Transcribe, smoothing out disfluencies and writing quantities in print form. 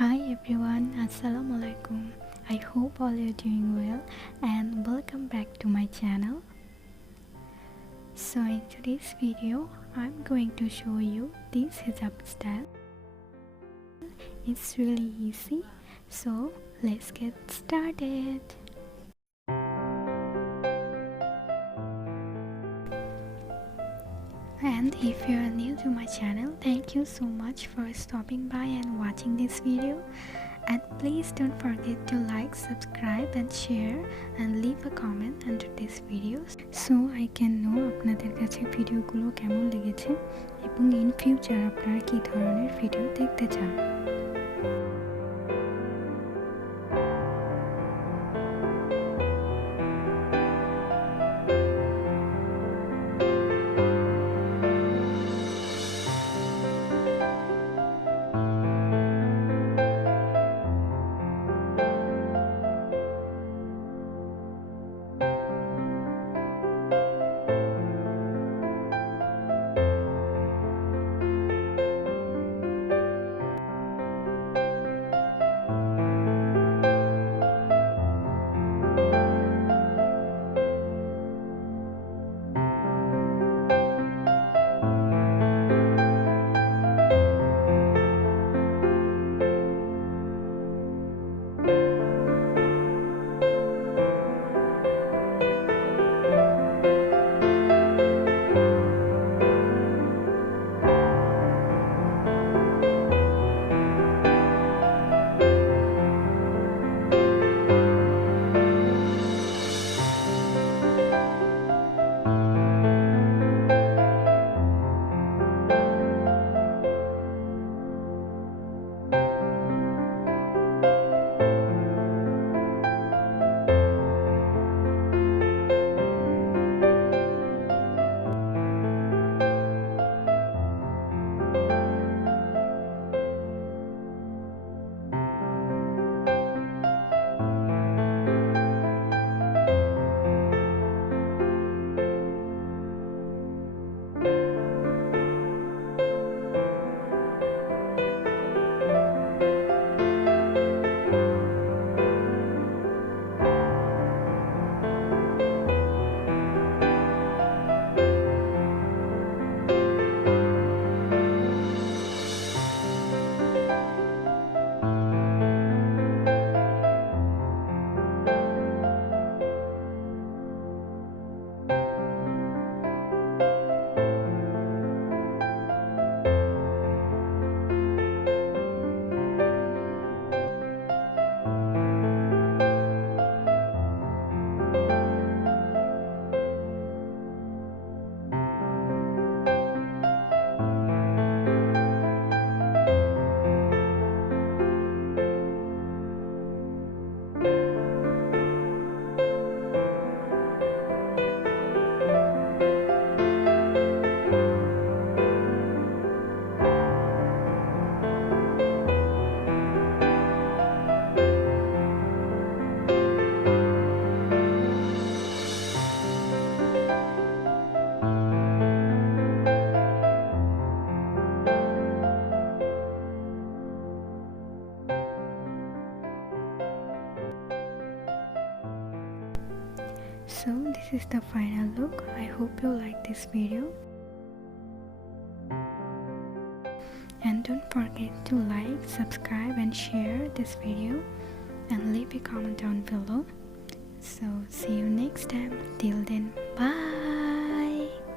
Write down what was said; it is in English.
Hi everyone, Assalamualaikum. I hope all are doing well and welcome back to my channel. So in today's video, I'm going to show you this hijab style. It's really easy, so let's get started. And if you are new to my channel, thank you so much for stopping by and watching this video. And please don't forget to like, subscribe and share and leave a comment under this video so I can know আপনাদের কাছে ভিডিওগুলো কেমন লেগেছে এবং in future আপনারা কি ধরনের video দেখতে চান। So this is the final look. I hope you like this video. And don't forget to like, subscribe and share this video and leave a comment down below. So see you next time. Till then, bye.